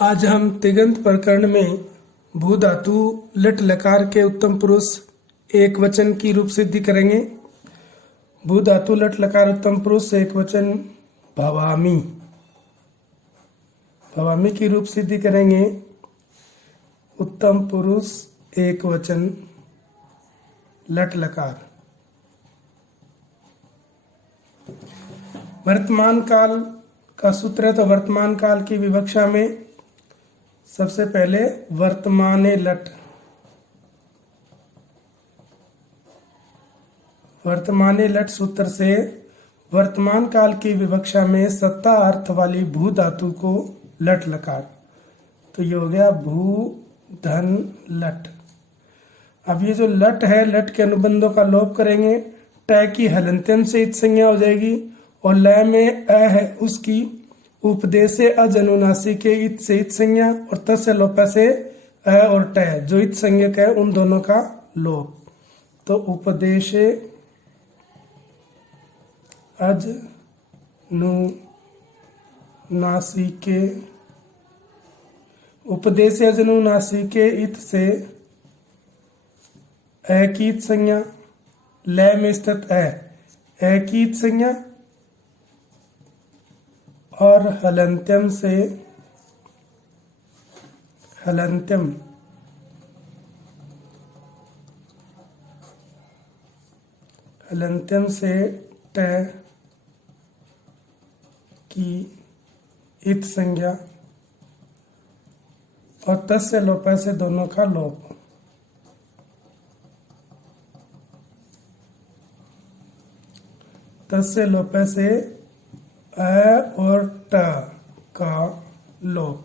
आज हम तिगंत प्रकरण में भू धातु लट लकार के उत्तम पुरुष एक वचन की रूप सिद्धि करेंगे। भू धातु लट लकार उत्तम पुरुष एक वचन भवामी, भवामी की रूप सिद्धि करेंगे। उत्तम पुरुष एक वचन लट लकार। वर्तमान काल का सूत्र है, तो वर्तमान काल की विवक्षा में सबसे पहले वर्तमाने लट, वर्तमाने लट सूत्र से वर्तमान काल की विवक्षा में सत्ता अर्थ वाली भू धातु को लट लकार, तो ये हो गया भू धन लट। अब ये जो लट है, लट के अनुबंधों का लोप करेंगे। ट की हलंत्यन से इत संज्ञा हो जाएगी और लय में अ है उसकी उपदेश अजनुनासी के इत से इत संज्ञा और तस् से लोप से अ और ट जो इत संज्ञक है उन दोनों का लोप। तो उपदेश अजनुनासी के, उपदेश अजनुनासी के इत से अ की इत संज्ञा, लय में स्थित अ की इत संज्ञा और हलंत्यम से हलंत्यम हलंत्यम से ट की इत संज्ञा और तस् से लोप से दोनों का लोप। तस् से लोप से अ और ट का लोप,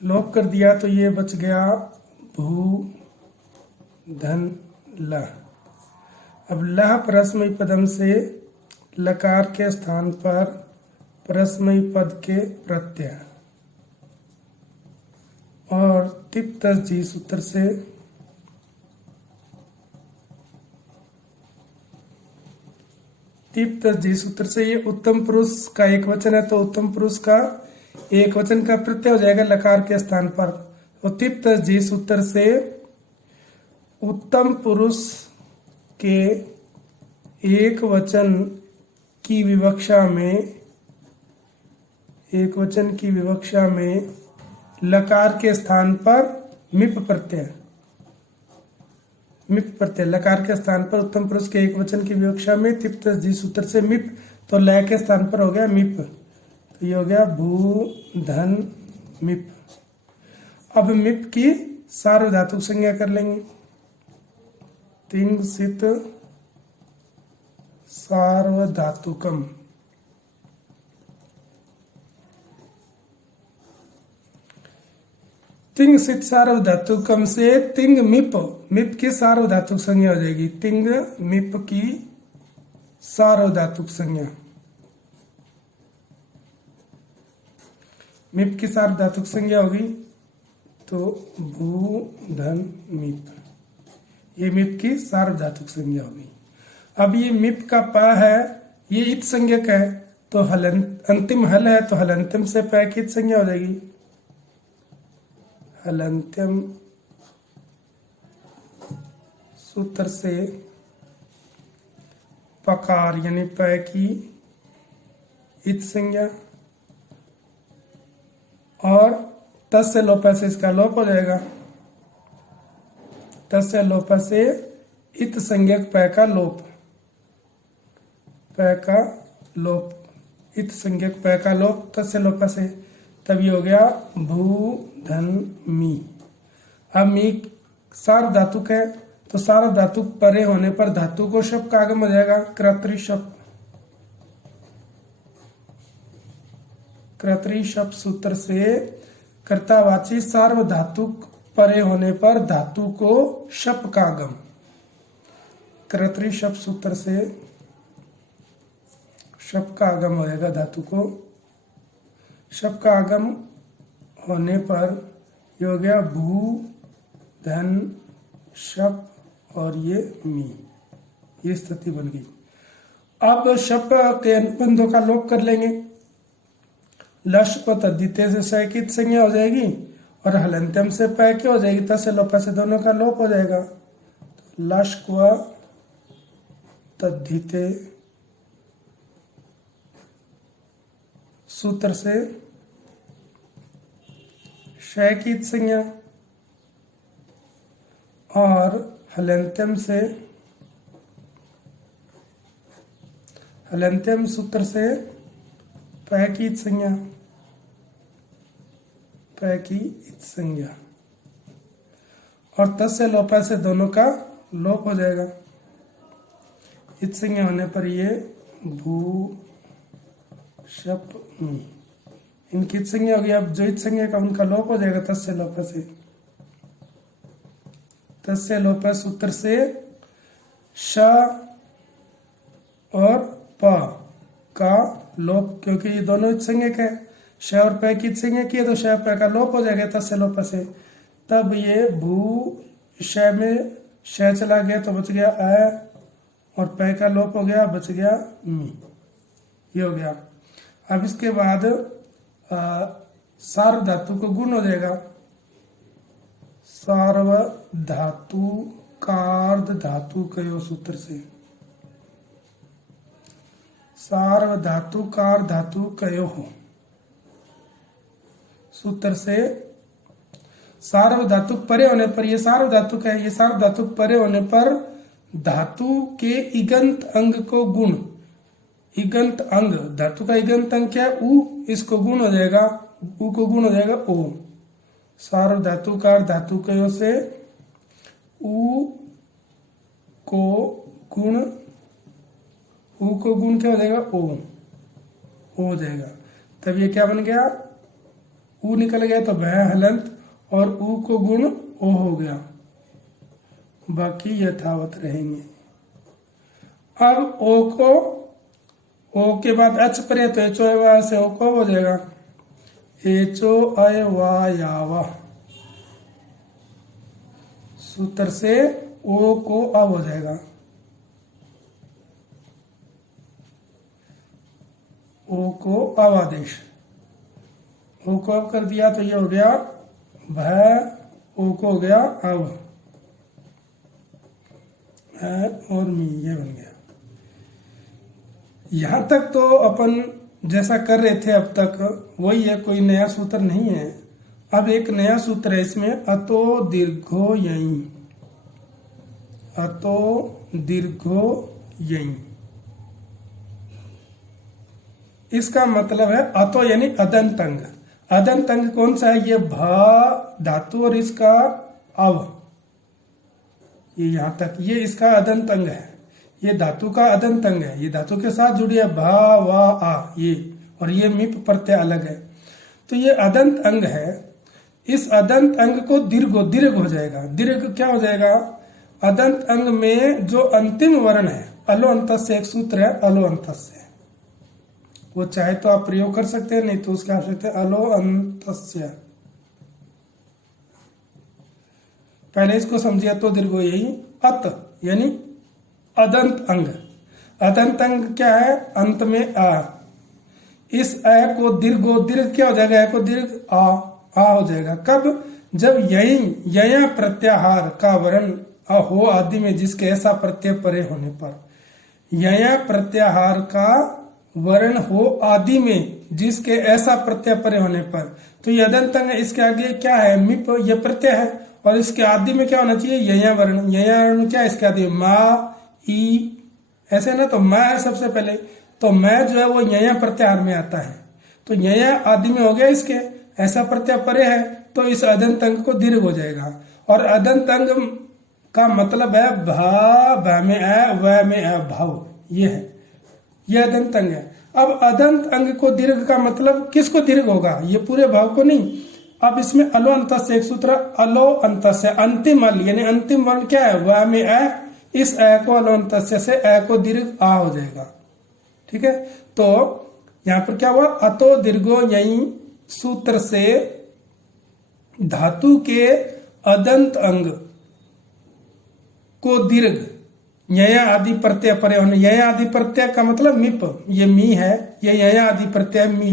लोप कर दिया तो ये बच गया भू धन ल। अब लह परस्मयी पदम से लकार के स्थान पर परस्मयी पद के प्रत्यय और तिप तस जी सूत्र से तिप तस जी सूत्र से ये उत्तम पुरुष का एक वचन है, तो उत्तम पुरुष का एक वचन का प्रत्यय हो जाएगा लकार के स्थान पर। तो तिप तस जी सूत्र से उत्तम पुरुष के एक वचन की विवक्षा में, एक वचन की विवक्षा में लकार के स्थान पर मिप प्रत्यय, मिप प्रत्यय लकार के स्थान पर उत्तम पुरुष के एक वचन की विवक्षा में तिप तस जी सूत्र से मिप, तो लय के स्थान पर हो गया मिप, तो ये हो गया भू धन मिप। अब मिप की सार्वधातुक संज्ञा कर लेंगे। तिंग सित सार्वधातुकम, तिंग सित सार्वधातुकम से तिंग मिप, मिप की सार्वधातुक संज्ञा हो जाएगी। तिंग मिप की सार्वधातुक संज्ञा, मिप की सार्वधातुक संज्ञा होगी तो भू धन मिप, ये मिप की सार्वधातुक संज्ञा होगी। अब ये मिप का प है, ये इत संज्ञक है, तो अंतिम हल है, तो हलंत्यम से प की इत संज्ञा हो जाएगी। हलंत्यम सूत्र से पकार यानी प की इत संज्ञा और तस् से लोप से इसका लोप हो जाएगा। तस् से लोप से इत संज्ञक प का लोप, प का लोप, इत संज्ञक प का लोप तस् से लोप से, तब ये हो गया भू धन मी। अब मी सार्वधातुक है, तो सार्वधातुक परे होने पर धातु को शप का आगम हो जाएगा कर्तरी शप, कर्तरी शप सूत्र से कर्तावाची सार्वधातुक परे होने पर धातु को शप का आगम, कर्तरी शप सूत्र से शप का आगम होएगा। धातु को शप का आगम होने पर ये हो गया भू धन शप और ये मी, ये स्थिति बन गई। अब शप के अनुबंधों का लोप कर लेंगे। लश को तद्धिते से श की संज्ञा हो जाएगी और हलंत्यम से पै क्या हो जाएगी, त से लोप से दोनों का लोप हो जाएगा। तो लश व तद्धिते सूत्र से श की संज्ञा और हलंत्यम से हलंत्यम सूत्र से पै की संज्ञा, पै की संज्ञा और तस् से लोप से दोनों का लोप हो जाएगा। इत संज्ञा होने पर ये भू शप मी, इनकी इत संज्ञा होगी। अब जो इत संज्ञा का उनका लोप हो जाएगा तस् से लोप से, तस् से लोप सूत्र से श और प का लोप, क्योंकि ये दोनों इत संज्ञक है, श और पै की इत संज्ञा की है तो श पै का लोप हो जाएगा तस् से लोप से। तब ये भू श में श चला गया तो बच गया अ और पै का लोप हो गया, बच गया मी, ये हो गया। अब इसके बाद सार्व धातु को गुण हो जाएगा। सार्व धातु कार्ध धातु कयो सूत्र से, सार्व धातु कार धातु कयो हो सूत्र से सार्व धातु परे होने पर, ये सार्व धातु का है, ये सार्व धातु परे होने पर धातु के इगंत अंग को गुण, इगंत अंग धातु का इगंत अंग क्या है उ, इसको गुण हो जाएगा, उ को गुण हो जाएगा ओ। सार्व धातु कार धातु कयो से उ को गुण, उ को गुण क्या हो जाएगा ओ, हो जाएगा। तब ये क्या बन गया, उ निकल गया तो भय हलंत और उ को गुण ओ हो गया, बाकी यथावत रहेंगे। अब ओ को, ओ के बाद अच परे तो एचो अय से ओ को हो जाएगा एचो अय वा यावा सूत्र से ओ को अब हो जाएगा, ओ को अब आदेश, ओ को अब कर दिया तो ये हो गया भय, ओ को हो गया अब है और मी, ये बन गया। यहां तक तो अपन जैसा कर रहे थे अब तक वही है, कोई नया सूत्र नहीं है। अब एक नया सूत्र है इसमें, अतो दीर्घो यई, अतो दीर्घो यई। इसका मतलब है अतो यानी अदंत अंग, अदंत अंग कौन सा है, ये भा धातु और इसका अव, ये यहां तक ये इसका अदंत अंग है, ये धातु का अदंत अंग है, ये धातु के साथ जुड़ी है भा वा आ ये, और ये मिप प्रत्यय अलग है। तो ये अदंत अंग है, इस अदंत अंग को दीर्घ हो जाएगा। दीर्घ क्या हो जाएगा, अदंत अंग में जो अंतिम वर्ण है अलो अंतस्य, एक सूत्र है अलो अंतस्य, वो चाहे तो आप प्रयोग कर सकते हैं, नहीं तो उसके आप सकते हैं अलो अंतस्य। पहले इसको समझिए, तो दीर्घ यही अत यानी अदंत अंग, अदंत अंग क्या है, अंत में आ, इस अ को दीर्घ क्या हो जाएगा, को दीर्घ आ हो जाएगा। कब, जब यही यया प्रत्याहार का वर्ण अ हो आदि में, जिसके ऐसा प्रत्यय परे होने पर, यया प्रत्याहार का वर्ण हो आदि में जिसके ऐसा प्रत्यय परे होने पर, तो ये अदंत अंग, इसके आगे क्या है मिप, ये प्रत्यय है, और इसके आदि में क्या होना चाहिए यया वर्ण। यया वर्ण क्या है, इसके आदि मा ई ऐसे ना, तो मैं है सबसे पहले, तो मैं जो है वो यया प्रत्याहार में आता है, तो यया आदि में हो गया, इसके ऐसा प्रत्यय परे है तो इस अदंत अंग को दीर्घ हो जाएगा। और अदंत अंग का मतलब है भा में अ, व में अ, भाव, ये है, ये अदंत अंग है। अब अदंत अंग को दीर्घ का मतलब किसको दीर्घ होगा, ये पूरे भाव को नहीं। अब इसमें अलो अंतस्य, एक सूत्र अलो अंतस्य, अंतिम अल यानी अंतिम वर्ण क्या है व में अ, इस अ को अलो अंतस्य से अ को दीर्घ आ हो जाएगा। ठीक है, तो यहां पर क्या हुआ, अतो दीर्घो यही सूत्र से धातु के अदंत अंग को दीर्घ यया आदि प्रत्यय परे होने, यया आदि प्रत्यय का मतलब मिप, ये मी है, ये यया आदि प्रत्यय मी,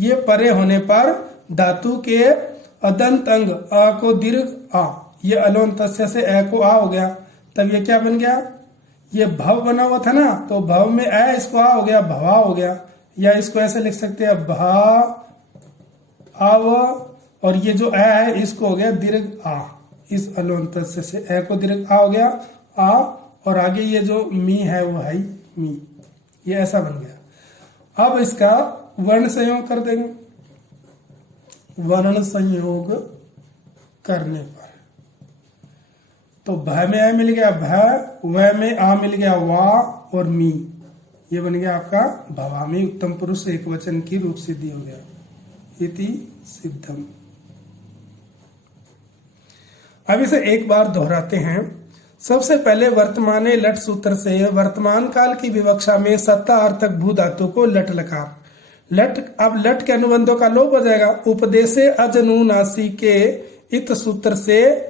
ये परे होने पर धातु के अदंत अंग अ को दीर्घ आ, ये अलोन तस्य से ए को आ हो गया, तब ये क्या बन गया, ये भव बना हुआ था ना, तो भव में ए, इसको आ हो गया, भवा हो गया। या इसको ऐसे लिख सकते हैं भा आव, और ये जो ए है इसको हो गया दीर्घ आ, इस अलोन तस्य से ए को दीर्घ आ हो गया आ, और आगे ये जो मी है वो है मी, ये ऐसा बन गया। अब इसका वर्ण संयोग कर देंगे। वर्ण संयोग करने पर तो भ में आ मिल गया भ, व में आ मिल गया वा, और मी, ये बन गया आपका भवामी उत्तम पुरुष एक वचन की रूप सिद्धि हो गया। इति सिद्धम। अब इसे एक बार दोहराते हैं। सबसे पहले वर्तमाने लट सूत्र से वर्तमान काल की विवक्षा में सत्ता अर्थक भू धातु को लट लकार, लट, अब लट के अनुबंधों का लोप हो जाएगा। उपदेशे अजनुनासी के इत सूत्र से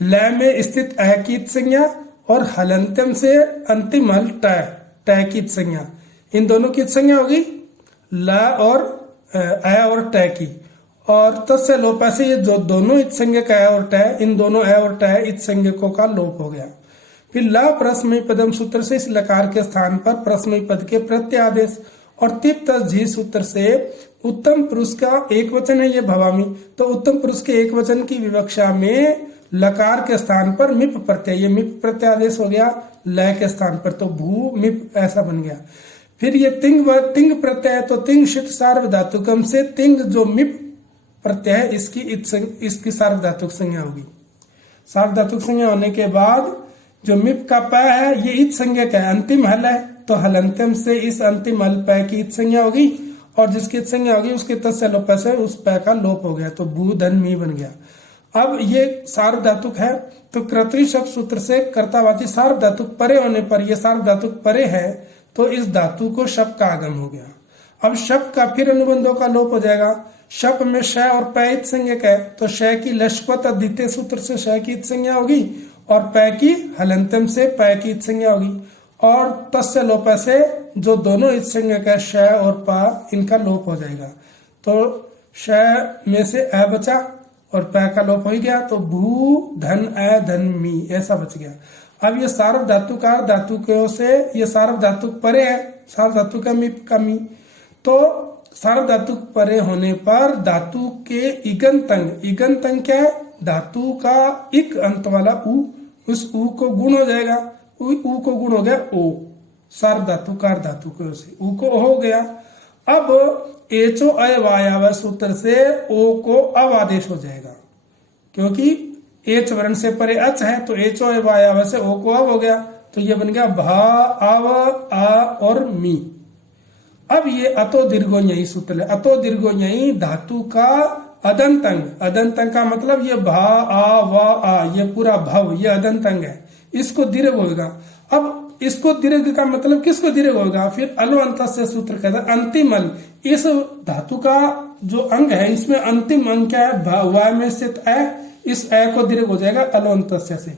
ल में स्थित अ की संज्ञा और हलंत्यम से अंतिम हल ट की संज्ञा, इन दोनों की संज्ञा होगी ल और अ और ट की, और तस्य लोप से ये जो दोनों इत संज्ञक अ और ट, इन दोनों अ और ट इत संज्ञकों का लोप हो गया। फिर ल प्रश्मयी पदम सूत्र से इस लकार के स्थान पर प्रश्मयी पद के प्रत्यादेश, और तिप झी सूत्र से उत्तम पुरुष का एक वचन है ये भवामी, तो उत्तम पुरुष के एक वचन की विवक्षा में लकार के स्थान पर मिप प्रत्यय, ये मिप प्रत्यादेश हो गया लय के स्थान पर, तो भू मिप ऐसा बन गया। फिर ये तिंग प्रत्यय, तो तिंग शित सार्वधातुकम से तिंग जो मिप प्रत्यय है इसकी सार्वधातुक संज्ञा होगी। सार्वधातुक संज्ञा होने के बाद जो मिप का प है ये इत संज्ञक है, अंतिम हल है, तो हलंत्यम से इस अंतिम हल प की इत संज्ञा होगी, और जिसकी इत संज्ञा होगी उसके तस्य लोप से उस प का लोप हो गया, तो भू धन मी बन गया। अब ये सार्वधातुक है, तो कर्तरी शब्द सूत्र से कर्तावाची सार्वधातुक परे होने पर, ये सार्वधातुक परे है तो इस धातु को शप का आगम हो गया। अब शप का फिर अनुबंधों का लोप हो जाएगा। शप में श और प इत संज्ञक है, तो श की लश्वत द्वितीय सूत्र से श की इत संज्ञा होगी, और प की हलंत्यम से प की इत संज्ञा होगी, और तस्य लोप से जो दोनों इत संज्ञक है श और प, इनका लोप हो जाएगा। तो श में से अ बचा और प का लोप हो गया, तो भू धन अ धन मी ऐसा बच गया। अब ये सार्वधातुकार धातुकों से ये सार्वधातुक परे है, सार्वधातु का मी का मी, तो सार्वधातुक परे होने पर धातु के इगंतंग, इगंतंग क्या है, धातु का इक अंत वाला उ, उस उ को गुण हो जाएगा, उ को गुण हो गया ओ, सार्वधातुकार धातु को से उ को हो गया। अब एचो अवायाव सूत्र से ओ को अब आदेश हो जाएगा, क्योंकि एच वर्ण से परे अच है, तो एचो अवायाव से ओ को अब हो गया, तो ये बन गया भा आव आ और मी। अब ये अतो दीर्घो यही सूत्र है। अतो दीर्घो यही धातु का अदंतंग, अदंतंग का मतलब ये भा आ वा आ, ये पूरा भव ये अदंतंग है, इसको दीर्घ होगा। अब इसको दीर्घ का मतलब किसको दीर्घ होगा, फिर अलो अंतस्य सूत्र कहता है अंतिम अल, इस धातु का जो अंग है इसमें अंतिम अंग क्या है, वा में स्थित अ, इस अ को दीर्घ हो जाएगा अलो अंतस्य से।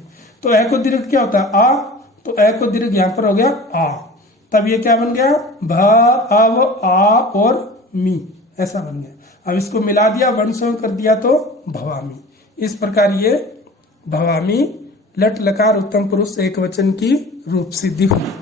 तो अ को दीर्घ क्या होता है आ, तो अ को दीर्घ यहाँ पर हो गया आ, तब ये क्या बन गया भा आव आ और मी ऐसा बन गया। अब इसको मिला दिया, वर्ण संयोग कर दिया तो भवामी। इस प्रकार ये भवामी लट लकार उत्तम पुरुष एक वचन की रूप सिद्धि हुई।